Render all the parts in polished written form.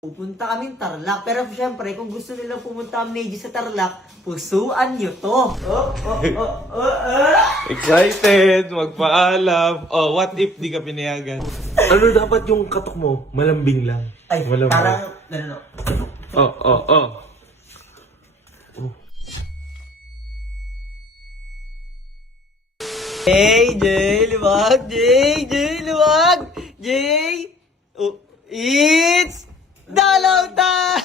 Pupunta kaming Tarlac. Pero syempre, kung gusto nilang pumunta kami sa Tarlac, pusuan nyo to. Excited, magpaalam. Oh, what if di ka pinayagan? Ano dapat yung katok mo? Malambing lang. Ay, Malambing. parang, ano. Oh. Jay, luwag! Jay, luwag! Jay! Oh, it's dalaw time!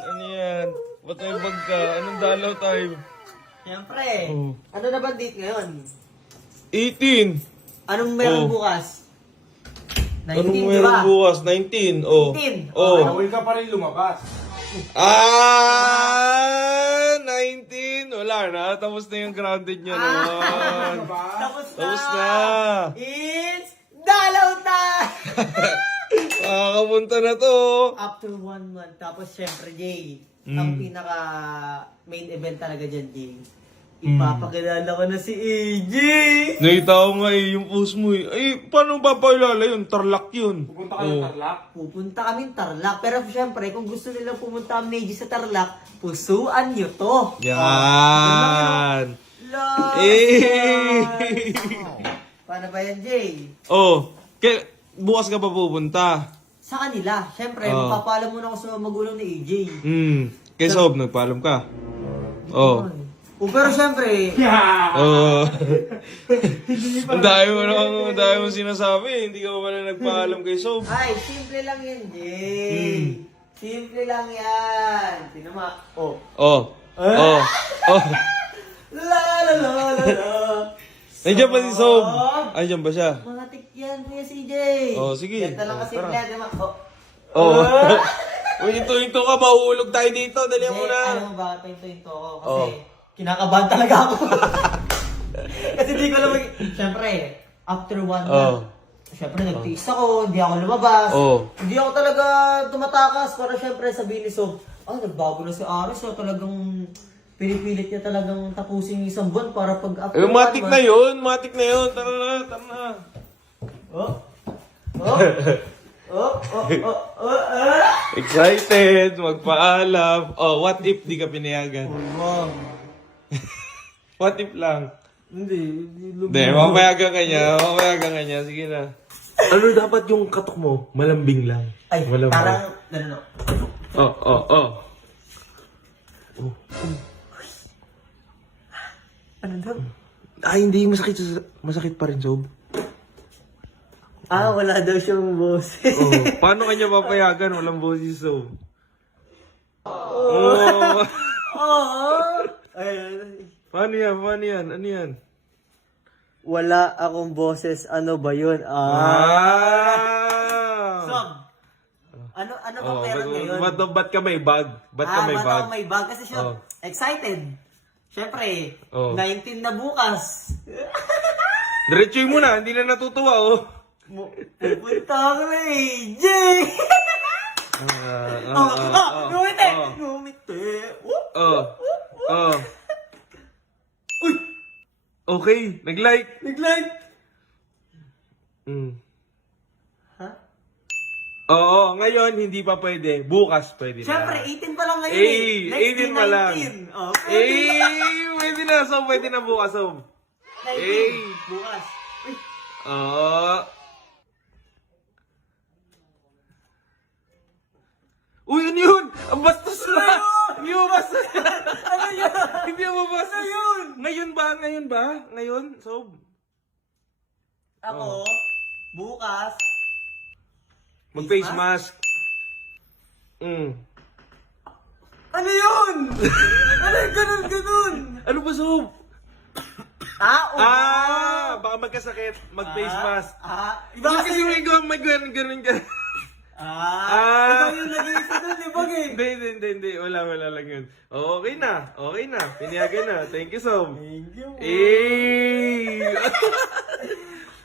Ano yan? Ba't may bag ka? Anong dalaw time? Siyempre, Oh. ano na ba date ngayon? 18. Anong meron Oh. bukas? 19, Anong di meron ba? bukas? 19. Oh. 19. Oh. Bawal ka pa rin lumabas. 19. Wala na. Tapos na yung grounded niya naman. Tapos na! Tapos na. It's dalaw time! Makakapunta na to. After 1 month. Tapos syempre, Jay, Mm. ang pinaka main event talaga dyan, Jay. Ipapakilala ko na si AJ! Nakita ko nga yung post mo eh. Ay, paano papakilala yun? Tarlac yun. Pupunta ka ng Tarlac. Pupunta kaming Tarlac. Pero syempre, kung gusto nilang pumunta kami sa Tarlac, pusuan nyo to. Yan. Last Eh. Paano ba yan, Jay? Oh, bukas ka pa pupunta. Sa kanila. Syempre, Oh. magpapaalam muna ako sa magulang ni AJ. Kay Sob, nagpaalam ka. Oh. Pero syempre, Oh. Ang dami mo sinasabi. Hindi ka pa pala nagpaalam kay Sob. ay, simple lang yan, Jay. Simple lang yan. Tinama. Oh. Oh. La la la la la. Nandiyan ba si Sob? Nandiyan ba siya? Matik yan, Kuya CJ. Oh, sige. Yan lang kasi Tara. yan, diba? Oh. Uy, ito ka. Mauulog tayo dito. Dali Jay, mo na. alam mo ba, pinto ko kasi Oh. kinakabahan talaga ako. Kasi di ko alam Siyempre, after 1 month, siyempre nagtiis ako, hindi ako lumabas. Oh. Hindi ako talaga tumatakas para siyempre sabihin ni Sob, nagbago na si Aris, talagang pinipilit niya talagang tapusin yung isang buwan para pag after Matik 1 na month. yun. Matik na yun. Tara na. Excited, magpaalam. Oh, what if di ka pinayagan? Wow. What if lang? Hindi. Hindi, mamayagan ka niya. Sige na. Ano dapat yung katok mo? Malambing lang. Ay, Malambing. parang, ano. Oh. Ano daw? Ay, hindi. Masakit pa rin, Sob. Wala daw siyang boses. Oh, paano kanya papayagan? Walang boses, Sob. Oh. Ay, Paano yan? Ano yan? wala akong boses. Ano ba yun? Sob, ano ba meron ngayon? Ba't ka may bag? Ba't ka may ba't bag? ako may bag? Kasi siya, Oh. excited. Siyempre, Oh. 19 na bukas. Diretsuin mo na, hindi na natutuwa, oh. Pupunta ako na Jay! Ngumiti! Uy! Okay, nag-like. Nag-like! Ha? Oo, ngayon hindi pa pwede. Bukas pwede na. Siyempre, 18 pa lang ngayon Eh, 18 pa lang. 19. Oh, pwede na. Pwede na. So, pwede na bukas, so. 19. Bukas. Uy, Oo. Uy, ano yun? Ang bastos na! Hindi mo bastos na! ano yun? Hindi mo bastos. Ano yun? Ngayon ba? Ngayon? So, Ako, bukas, mag-face Face mask. ano yun? ano yung ganun? Ano ba, Sob? Oo. Baka magkasakit. Mag-face mask. Iba Iba kasi, kasi may ganun. ikaw yung nag-iisa dun, di ba, eh? Hindi. Wala lang yun. Okay na. Piniyagan na. Thank you, Sob. Thank you.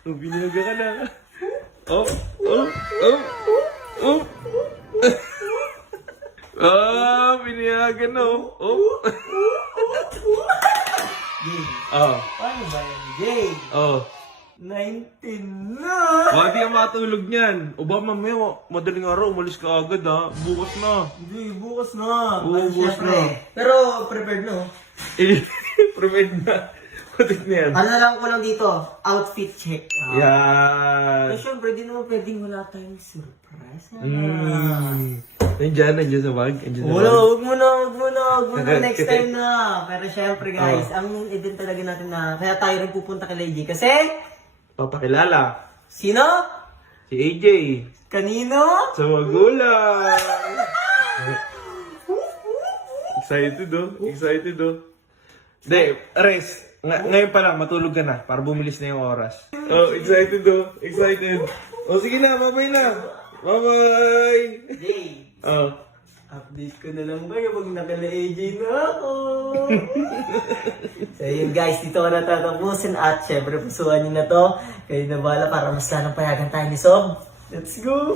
Piniyagan ka na. Piniyagan na. Jay, Oh. paano ba yan, Jay? Oh. 19 na! Baka di ka matulog niyan. O ba mamaya, madaling araw, umalis ka agad ha. Bukas na. Hindi, bukas na. Oo, bukas Siyempre. na. Pero prepared no? Prepared na. Putik na yan. Ano na lang ko lang dito, outfit check. Yan. Eh, syempre, di naman pwedeng wala tayong surprise. Nandiyan sa bag. Wala, huwag mo na, next time na. Pero syempre guys, ang event talaga natin na, kaya tayo rin pupunta kay Lady kasi, Papakilala. sino? Si AJ. Kanino? Sa magulang. Excited oh. Excited oh. Hindi, rest. Ngayon pa lang, matulog ka na para bumilis na yung oras. Oh, excited oh. Excited. Oh, sige na, bye-bye na. Bye-bye. Jay, Oh. update ko na lang kayo pag nakala-AJ na ako. So yun guys, dito ko natatapusin at syempre pusuan nyo na to. Kayo na bahala para mas lanang payagan tayo ni Sob. Let's go!